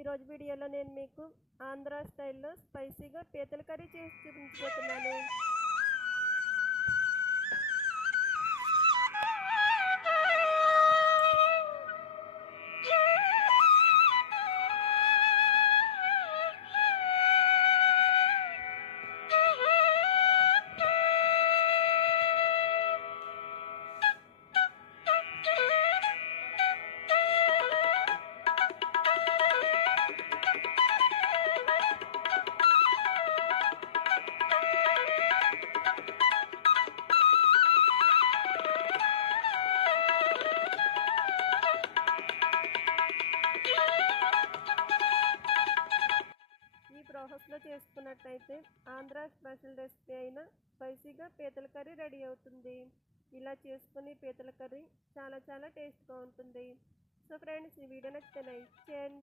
ఈరోజు వీడియోలో నేను మీకు ఆంధ్ర స్టైల్లో స్పైసీగా పీతల కర్రీ చేసి చూపించబోతున్నాను. ఈ ప్రాసెస్లో చేసుకున్నట్టయితే ఆంధ్ర స్పెషల్ రెసిపీ అయిన స్పైసీగా పీతల కర్రీ రెడీ అవుతుంది. ఇలా చేసుకుని పీతల కర్రీ చాలా టేస్ట్గా ఉంటుంది. సో ఫ్రెండ్స్, ఈ వీడియో నచ్చితే లైక్ చేయండి.